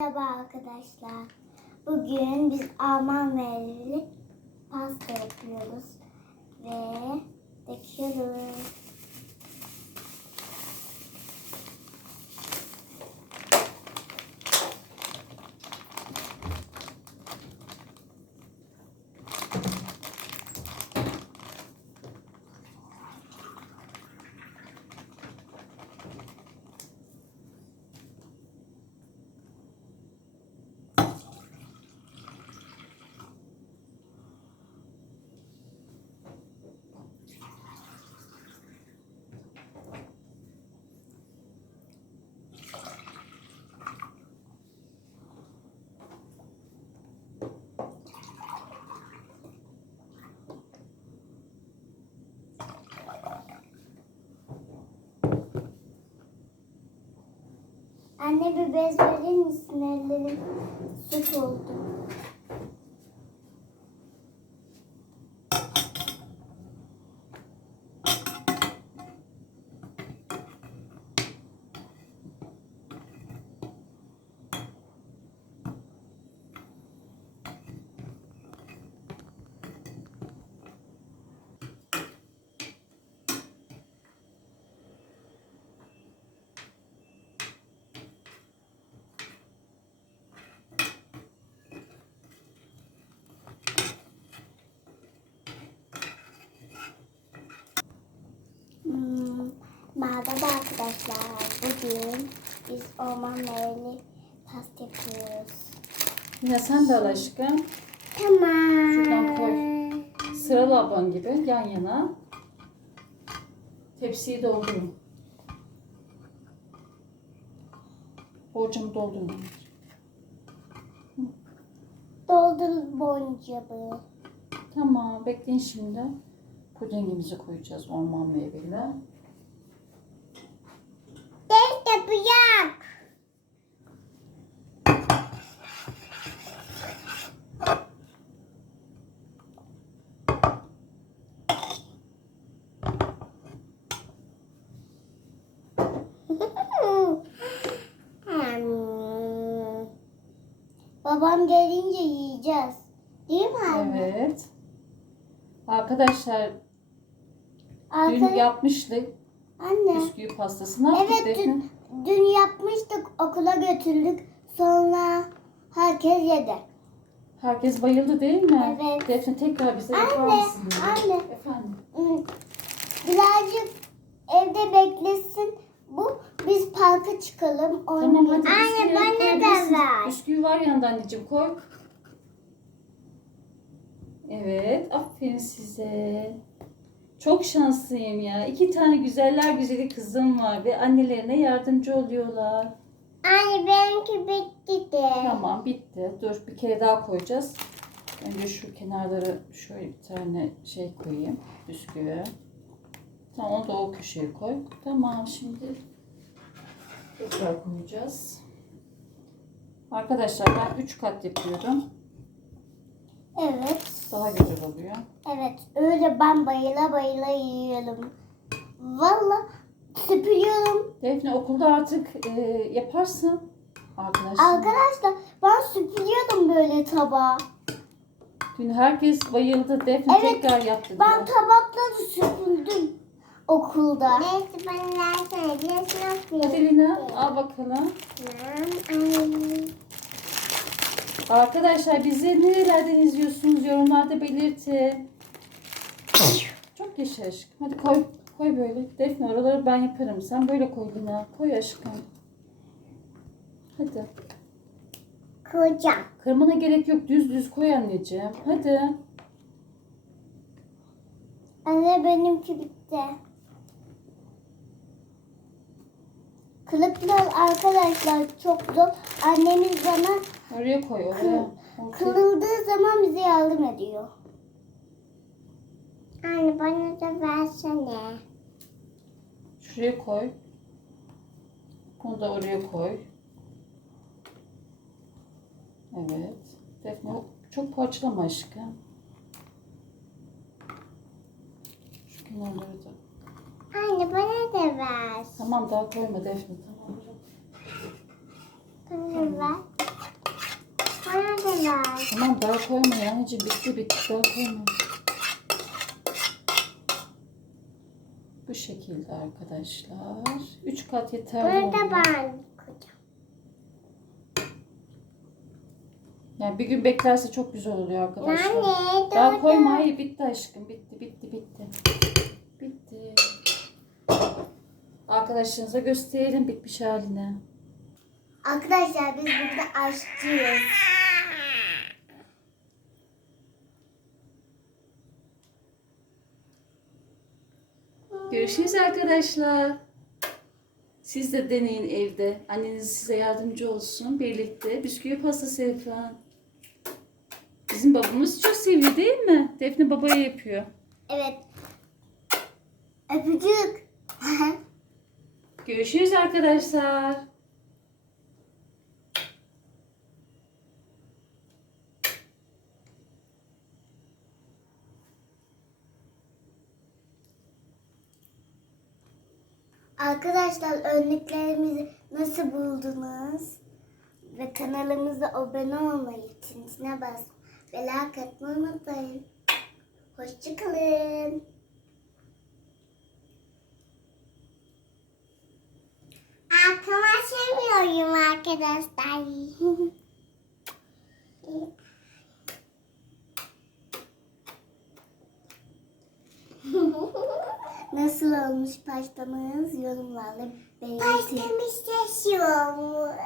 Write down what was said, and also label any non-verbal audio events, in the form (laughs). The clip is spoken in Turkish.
Merhaba arkadaşlar. Bugün biz Alman meyveli pasta yapıyoruz ve döküyoruz. Anne bir bez verir misin? Ellerim süt oldu. Hmm, merhaba arkadaşlar. Bugün biz orman meyveli pasta yapıyoruz. Yine sen de al aşkım. Tamam. Şuradan koy. Sıralı abon gibi yan yana. Tepsiyi doldurun. Borcamı doldurun. Doldur boncuğu. Tamam bekleyin şimdi. Pudingimizi koyacağız orman meyveli. Hmm. (laughs) Babam gelince yiyeceğiz. Değil mi anne? Evet. Arkadaşlar dün yapmıştık Anne. bisküvi pastası. Ne yaptık Evet Defne? dün, dün yapmıştık okula götürdük. Sonra herkes yedi. Herkes bayıldı değil mi? Evet. Defne tekrar bize yapar Anne, mısın? anne. Efendim. Hmm, Birazcık evde beklesin. Bu biz parka çıkalım. Tamam hadi Anne bisküvi bana da koyabilirsin. ver. Bisküvi var yanında anneciğim koy. Evet aferin size. Çok şanslıyım ya. İki tane güzeller güzeli kızım var ve annelerine yardımcı oluyorlar. Anne benimki bitti de. Tamam bitti. Dur bir kere daha koyacağız. Önce şu kenarları şöyle bir tane şey koyayım. Bisküvi. Tamam onu da o köşeye koy. Tamam şimdi tekrar koyacağız. Arkadaşlar ben 3 kat yapıyorum. Evet. Daha güzel oluyor. Evet. Öyle ben bayıla bayıla yiyorum. Valla süpürüyorum. Defne okulda artık e, yaparsın. Arkadaşlar. Arkadaşlar ben süpürüyorum böyle tabağı. Dün herkes bayıldı. Defne Evet, tekrar yaptı. Ben diyor. tabakları süpürdüm okulda. Neyse ben versene. Hadi Lina al bakalım. Arkadaşlar bizi nerelerden izliyorsunuz yorumlarda belirtin. Çok yaşa aşkım. Hadi koy. Koy böyle. Defne oraları ben yaparım. Sen böyle koy Lina. Koy aşkım. Hadi. Koyacağım. Kırmana gerek yok. Düz düz koy anneciğim. Hadi. Anne benimki bitti. Kılıklar arkadaşlar çok zor. Annemiz bana Oraya koy. Oraya. Kırıldığı zaman bize yardım ediyor. Anne bana da versene. Şuraya koy. Bunu da oraya koy. Evet. Defne çok parçalama aşkım. Şu kenarları da. Anne bana da ver. Tamam daha koyma Defne tamam. Bana ver. Tamam daha koyma ya anneciğim bitti bitti daha koyma. Bu şekilde arkadaşlar. 3 kat yeterli Burada ben koyacağım. Yani bir gün beklerse çok güzel oluyor arkadaşlar. Anne, Daha koyma hayır bitti aşkım bitti bitti. Bitti. Arkadaşlarınıza gösterelim bitmiş halini. Arkadaşlar biz burada aşçıyız. Görüşürüz arkadaşlar. Siz de deneyin evde. Anneniz size yardımcı olsun. Birlikte bisküvi pastası yapın. Bizim babamız çok seviyor değil mi? Defne babaya yapıyor. Evet. Öpücük. (laughs) Görüşürüz arkadaşlar. Arkadaşlar örneklerimizi nasıl buldunuz? Ve kanalımıza abone olmayı, çintine bas ve like atmayı unutmayın. Hoşçakalın. Seviyorum arkadaşlar. Nasıl olmuş pastamız yorumlarla belirtin. Pastamız nasıl olmuş?